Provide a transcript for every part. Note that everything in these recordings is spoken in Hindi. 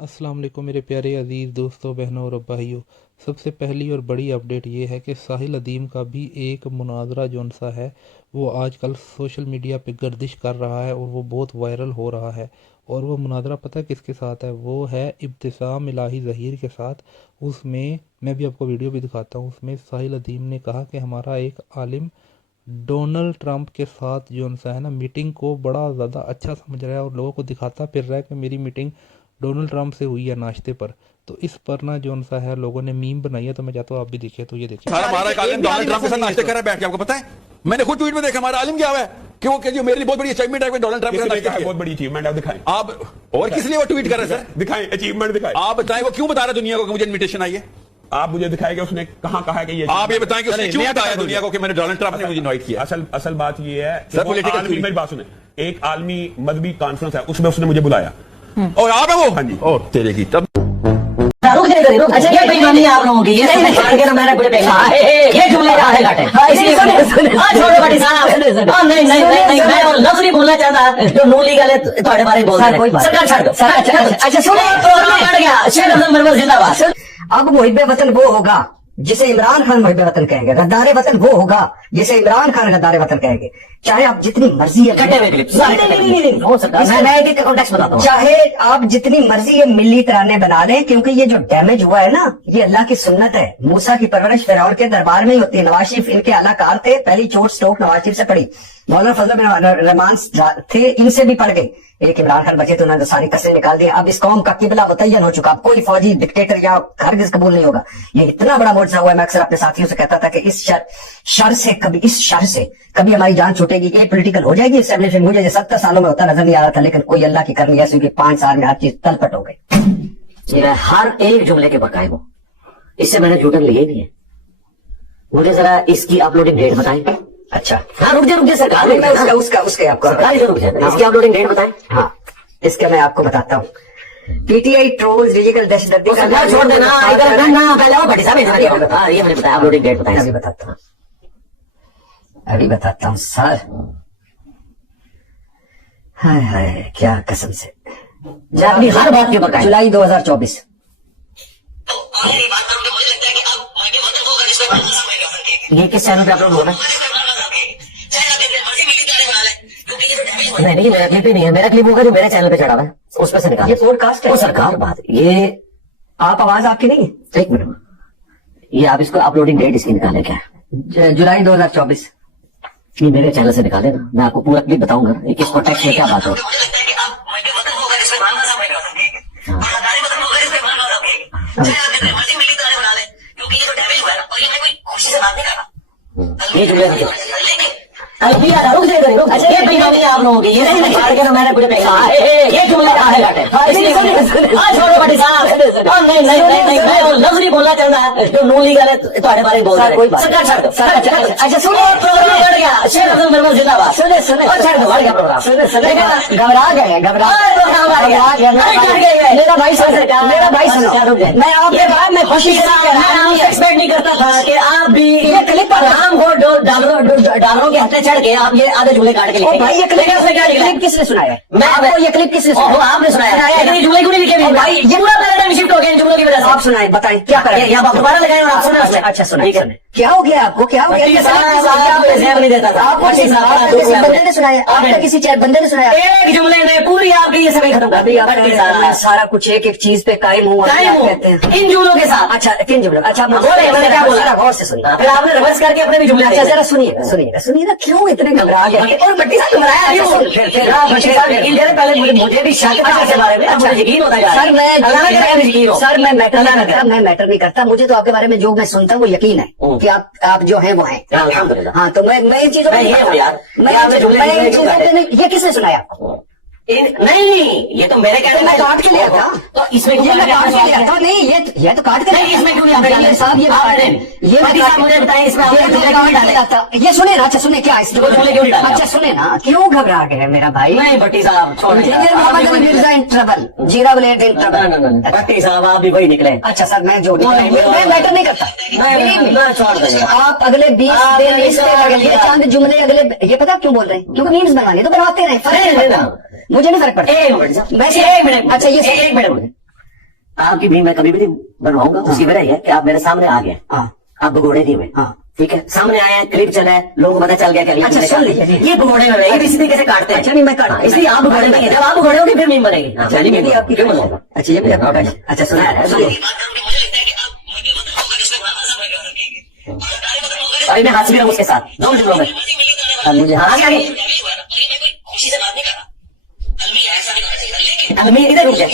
अस्सलाम वालेकुम मेरे प्यारे अज़ीज़ दोस्तों, बहनों और भाइयों। सबसे पहली और बड़ी अपडेट ये है कि साहिल अदीम का भी एक मुनाजरा जौन सा है वो आजकल सोशल मीडिया पे गर्दिश कर रहा है और वो बहुत वायरल हो रहा है। और वो मुनाजरा पता है किसके साथ है? वो है इब्तिसाम इलाही ज़हीर के साथ। उसमें मैं भी आपको वीडियो भी दिखाता हूँ। उसमें साहिल अदीम ने कहा कि हमारा एक आलिम डोनाल्ड ट्रंप के साथ जो सा है ना मीटिंग को बड़ा ज़्यादा अच्छा समझ रहा है और लोगों को दिखाता फिर रहा है कि मेरी मीटिंग डोनाल्ड ट्रंप से हुई है नाश्ते पर। तो इस पर ना जो सा है लोगों ने मीम बनाई है, तो मैं चाहता हूँ आप भी देखिए। तो ये देखिए, हमारा आलिम डोनाल्ड ट्रंप के साथ नाश्ते कर रहा है बैठ के, आपको पता है? मैंने खुद ट्वीट में देखा हमारा आलिम क्या हुआ है कि वो जो मेरे लिए बहुत बड़ी अचीवमेंट है डोनाल्ड ट्रंप के साथ नाश्ता किया। बहुत बड़ी अचीवमेंट आप दिखाएं। आप और किस लिए वो ट्वीट कर रहे हैं सर? दिखाएं, अचीवमेंट दिखाएं। आप बताएं वो क्यों बता रहा है दुनिया को कि मुझे इनविटेशन आई है? आप मुझे दिखाएं कि उसने कहां कहा कि ये, आप ये बताएं कि उसने क्यों बताया दुनिया को कि मैंने डोनाल्ड ट्रंप ने मुझे इनवाइट किया? असल बात ये है सर, पॉलिटिकल मेरी बात सुने, एक आलमी मजहबी कॉन्फ्रेंस है, उसमें उसने मुझे बुलाया और आप है वो? हाँ जी। और तेरे की तब अच्छा ये बेईमानी आप लोगों की, ये नहीं छोड़ के मैंने पूरे पैसे ये जुमले काहे काटे? इसलिए छोड़ो बड़ी साहब। नहीं नहीं नहीं नहीं, मैं वो लफ्ज नहीं बोलना चाहता जो नो लीगल है तुम्हारे बारे में बोल रहे हैं। सरकार छाड़ दो। अच्छा सुनो, प्रोग्राम कट गया। शेख अफजल मरवल जिंदाबाद। अब मुहिब्बे वतन वो होगा जिसे इमरान खान मुहिब्बे वतन कहेंगे, गद्दारे वतन वो होगा जिसे इमरान खान गद्दारे वतन कहेंगे। चाहे आप जितनी मर्जी है नहीं हो सकता, मैं एक कॉन्टेक्स्ट बताता हूँ। चाहे आप जितनी मर्जी ये मिली तराने बना लें, क्योंकि ये जो डैमेज हुआ है ना, ये अल्लाह की सुन्नत है। मूसा की परवरिश फिरौन के दरबार में ही होती है। नवाज शरीफ इनके अलाकार थे, पहली चोट स्टोक नवाज शरीफ से पड़ी। मौलाना फजल बिन रहमान थे, इनसे भी पड़ गई। एक इमरान खान बचे तो उन्होंने सारी कसरें निकाल दी। अब इस कौम का किबला मुतय्यन हो चुका। अब कोई फौजी डिक्टेटर या हरगिज़ कबूल नहीं होगा। ये इतना बड़ा मोर्चा हुआ है। मैं अक्सर अपने साथियों से कहता था कि इस शर से कभी हमारी जान छूटेगी। ये पॉलिटिकल हो जाएगी एस्टेब्लिशमेंट। मुझे 70 सालों में होता नजर नहीं आ रहा था, लेकिन कोई अल्लाह की करनी ऐसी कि 5 साल में हर चीज तलपट हो गई। ये हर एक जुमले के बकाए वो, इससे मैंने झूठन लिए नहीं है। मुझे जरा इसकी अपलोडिंग डेट बताएं। अच्छा हाँ रुक जा सरकार, मैं उसके आपको रुक जा, इसकी अपलोडिंग डेट बताएं। हाँ, इसका मैं आपको बताता हूँ। पीटीआई ट्रोल्स डिजिटल दहशतगर्दी का छोड़ देना, इधर ना पहले वो भट्टी साहब ये मैंने बताया। अपलोडिंग डेट बताएं। अभी बताता हूँ सर। हाय हाय, क्या कसम से। अपनी हर बात के बताएं। जुलाई 2024। ये किस चैनल पे अपलोड होगा? नहीं नहीं, मेरा क्लिप ही नहीं है। मेरा क्लिप होगा जो मेरे चैनल पे चढ़ा हुआ है, उस पर से निकाल। ये पॉडकास्ट है। वो सरकार बात ये आप आवाज आपकी नहीं है? एक मिनट, ये आप इसको अपलोडिंग डेट इसकी निकालें क्या? जुलाई 2024। ये मेरे चैनल से निकाले ना, मैं आपको पूरा क्लिप बताऊंगा कि किस कॉन्टेक्स्ट में क्या बात हो। ये जुमले अच्छा ये बेईमानी आप लोगों की, ये नहीं छोड़ के मैंने पूरे पैसे ये जुमले काहे काटे? छोड़ो बड़ी साहब। नहीं नहीं नहीं, मैं वो लफ्ज नहीं बोलना चाहता जो नो लीगल है तुम्हारे बारे में बोल रहे हैं। सरकार छाड़ दो। अच्छा सुनो, प्रोग्राम कट गया। शेख अफजल मरवल जिंदाबाद। सुने छाड़ दो, बढ़ गया प्रोग्राम। घबरा गए मेरा भाई सुनो, मैं आपके बाद में खुशी एक्सपेक्ट नहीं करता था कि आप भी ये क्लिप पर नाम को डॉलरों के हत्थे चढ़ के आप ये आधे जुमले काट के लिखे। भाई ये क्लिप किसने सुनाया? मैं आपको ये क्लिप किसने सुनाया? आपने सुनाया। जुमले क्यों नहीं लिखे भाई? ये पूरा पैराडाइम शिफ्ट हो गया जुमलों की वजह से। आप सुनाए, बताएं क्या करें? ये आप दोबारा लगाए और आप सुने। अच्छा सुनाए। क्या हो गया आपको? क्या हो गया? नहीं देता था आपको किसी बंदे ने सुनाया? आपका किसी बंदे ने सुनाया? एक जुमले ने पूरी आपकी ये समय खत्म कर दिया। मैं सारा कुछ एक एक चीज पे कायम हूँ कहते हैं इन जुमलों के साथ। अच्छा किन जुमलों? अच्छा बोले मैंने क्या बोला? गौर से सुनिए। फिर आपने रिवर्स करके अपने भी जुमले। अच्छा जरा सुनिए ना, क्यों इतने घबरा गए? और भट्टी साहब घबराया नहीं। पहले मुझे भी शक था इसके बारे में, मुझे यकीन होता है। सर मैं मैटर नहीं करता। मुझे तो आपके बारे में जो मैं सुनता हूँ वो यकीन है कि आप जो हैं वो हैं। हाँ तो मैं इन चीजों में ये किसने सुनाया आपको? नहीं ये तो मेरे कहने मैं काट के लिया था। तो इसमें ये मैं काट के लिया था। नहीं ये तो काट के नहीं, इसमें क्यों नहीं नहीं साहब, ये मुझे बताएं इसमें ये सुने ना। अच्छा सुने क्या इसमें क्यों नहीं डाला? अच्छा सुने ना, क्यों घबरा गए मेरा भाई? नहीं Bhatti sahab engineer Mohammad Ali Mirza in trouble, जीरा bullet in trouble. Bhatti sahab आप भी वही निकले। अच्छा सर मैं जो मैं मैटर नहीं करता। छोड़ देंगे आप अगले 20 दिन इस पे अगले चंद जुमले अगले, ये पता क्यों बोल रहे हैं? क्योंकि मीम्स बनवाने तो बनवाते रहे, फर्क नहीं पड़ता। मुझे नहीं फर्क पड़ता। एक मिनट। अच्छा ये एक मिनट आपकी भी मैं कभी भी नहीं बनवाऊंगा। उसकी वजह यह है कि आप मेरे सामने आ गए, आप भगोड़े नहीं हुए। ठीक है, सामने आए हैं, क्लिप चला है, लोगों को पता चल गया कि अच्छा, सुन लीजिए, ये भगोड़े में ये इसी तरीके से काटते हैं। अच्छा, नहीं मैं काट, इसलिए आप भगोड़े नहीं है, जब आप भगोड़े होंगे फिर मीम बनेगी। ये भी आपकी क्यों बनाऊंगा? अच्छा, ये भी आपका, अच्छा सुना है, सुनिए। अरे मैं हाथ भी रहूं उसके साथ, 2 मिनट में मुझे आगे आगे अलमीरा इधर रुक जाए।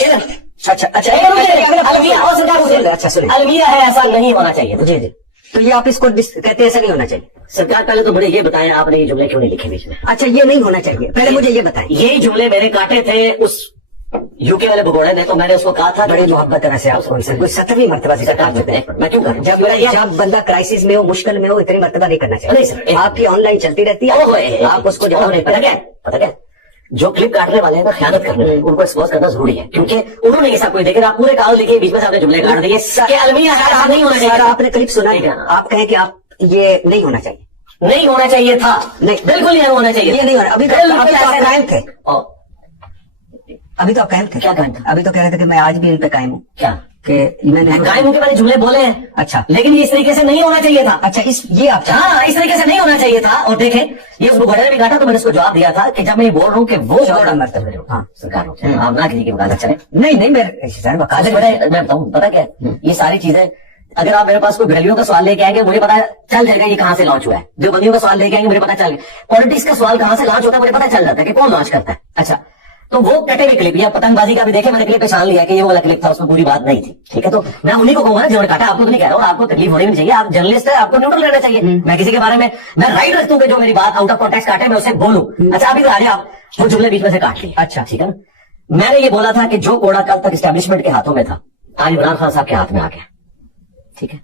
अच्छा अच्छा, अलमीरा और सरकार अच्छा सुनिए, अलमीरा है, ऐसा नहीं होना चाहिए। जी जी, तो ये आप इसको कहते हैं ऐसा नहीं होना चाहिए। सरकार पहले तो मुझे ये बताएं, आपने ये जुमले क्यों नहीं लिखे बीच में? अच्छा, ये नहीं होना चाहिए, पहले मुझे ये बताएं। ये जुमले मैंने काटे थे उस यूके वाले भगोड़े ने, तो मैंने उसको कहा था बड़े मोहब्बत तरह से आप उनसे कोई 17वीं मर्तबा से काट देते हैं। मैं क्यों करूं? जब बंदा क्राइसिस में हो, मुश्किल में हो, इतनी मर्तबा नहीं करना नहीं चाहिए। सर, आपकी ऑनलाइन चलती रहती है, आप उसको जवाब नहीं। पता क्या, जो क्लिप काटने वाले हैं ना, खयानत करने वाले, उनको एक्सपोज करना जरूरी है, क्योंकि उन्होंने ये सब कुछ देखे। आप पूरे कागज लिखे, बीच में से आपने जुमले काट दिए कि अलमीरा है, ऐसा नहीं होना चाहिए। आपने क्लिप सुना है, आप कहें कि आप ये नहीं होना चाहिए, नहीं होना चाहिए था, नहीं बिल्कुल नहीं होना चाहिए, ये नहीं होना। अभी तो आप कायम थे, अभी तो आप कायम थे। क्या कायम था? अभी तो कह रहे थे कि मैं आज भी इन पे कायम हूँ, क्या कि मैंने कायम होकर मैंने जुमले बोले हैं। अच्छा, लेकिन ये इस तरीके से नहीं होना चाहिए था। अच्छा, इस ये आप हाँ, इस तरीके से नहीं होना चाहिए था। और देखें, ये उसको घड़े में काटा, तो मैंने उसको जवाब दिया था कि जब मैं ये बोल रहा हूँ कि वो चौड़ा मर्तबा, हाँ सरकार आप ना किसी की वकालत चले। नहीं नहीं, मैं बताऊँ, पता क्या है, ये सारी चीजें अगर आप मेरे पास कोई घड़ियों का सवाल लेके आएंगे, मुझे पता चल जाएगा ये कहाँ से लॉन्च हुआ है। देवबंदियों का सवाल लेके आएंगे, मुझे पता चल गया। पॉलिटिक्स का सवाल कहाँ से लॉन्च होता है, मुझे पता चल जाता है कि कौन लॉन्च करता है। अच्छा, तो वो कटे हुए क्लिप या पतंगबाजी का भी देखे, मैंने क्लिप पहचान लिया कि ये वाला क्लिप था, उसमें पूरी बात नहीं थी। ठीक है, तो मैं उन्हीं को कहूंगा जिन्होंने काटा। आपको तो नहीं कह रहा हूँ, आपको तकलीफ होनी नहीं चाहिए, आप जर्नलिस्ट है, आपको न्यूट्रल रहना चाहिए। मैं किसी के बारे में मैं राइट रखता हूँ कि जो मेरी बात आउट ऑफ कॉन्टेक्स्ट काटे, मैं उसे बोलूं। अच्छा, अभी तो आ जाए आप, वो जुमले बीच में से काट लिए। अच्छा, ठीक है ना, मैंने ये बोला था कि जो कोड़ा कल तक एस्टेब्लिशमेंट के हाथों में था, आज इमरान खान साहब के हाथ में आ गया। ठीक है,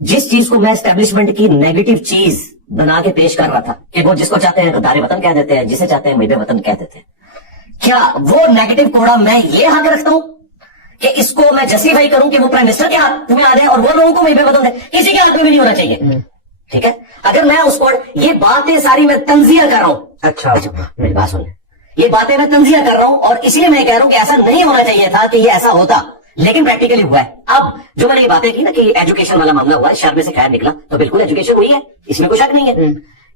जिस चीज को मैं एस्टेब्लिशमेंट की नेगेटिव चीज बना के पेश कर रहा था कि वो जिसको चाहते हैं गद्दार वतन कह देते हैं, जिसे चाहते हैं मुहिब वतन कह देते हैं, क्या वो नेगेटिव कोड़ा मैं ये हक रखता हूं कि इसको मैं जस्टिफाई करूं कि वो प्राइम मिनिस्टर के हाथ में आ जाए और वो लोगों को मुहिब वतन दे? किसी के हाथ में भी नहीं होना चाहिए। ठीक है, अगर मैं उसको ये बातें सारी मैं तंजिया कर रहा हूं। अच्छा, मेरी बात सुन, ये बातें मैं तंजिया कर रहा हूं और इसीलिए मैं कह रहा हूं कि ऐसा नहीं होना चाहिए था कि ये ऐसा होता, लेकिन प्रैक्टिकली हुआ है। अब जो मैंने ये बातें की ना कि एजुकेशन वाला मामला हुआ, शर में से खैर निकला, तो बिल्कुल एजुकेशन हुई है, इसमें कोई शक नहीं है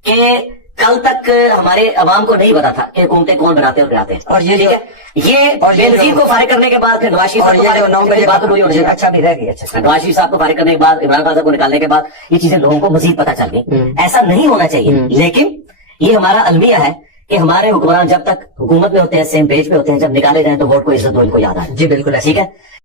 कि कल तक हमारे अवाम को नहीं पता था कि हुकूमतें कौन बनाते और गिराते हैं। और ये और बेनजीर को फारिग करने के बाद फिर नवाज शरीफ साहब 9 बजे बात हुई, अच्छा भी रह गई। अच्छा, नवाज शरीफ साहब को फारिग करने के बाद, इमरान खान साहब को निकालने के बाद ये चीजें लोगों को मजीद पता चल गई। ऐसा नहीं होना चाहिए, लेकिन ये हमारा अलमिया है कि हमारे हुक्मरान जब तक हुकूमत में होते हैं, सेम पेज पे होते हैं, जब निकाले जाए तो वोट को इज्जत दो, इनको याद आए। जी बिल्कुल, ठीक है।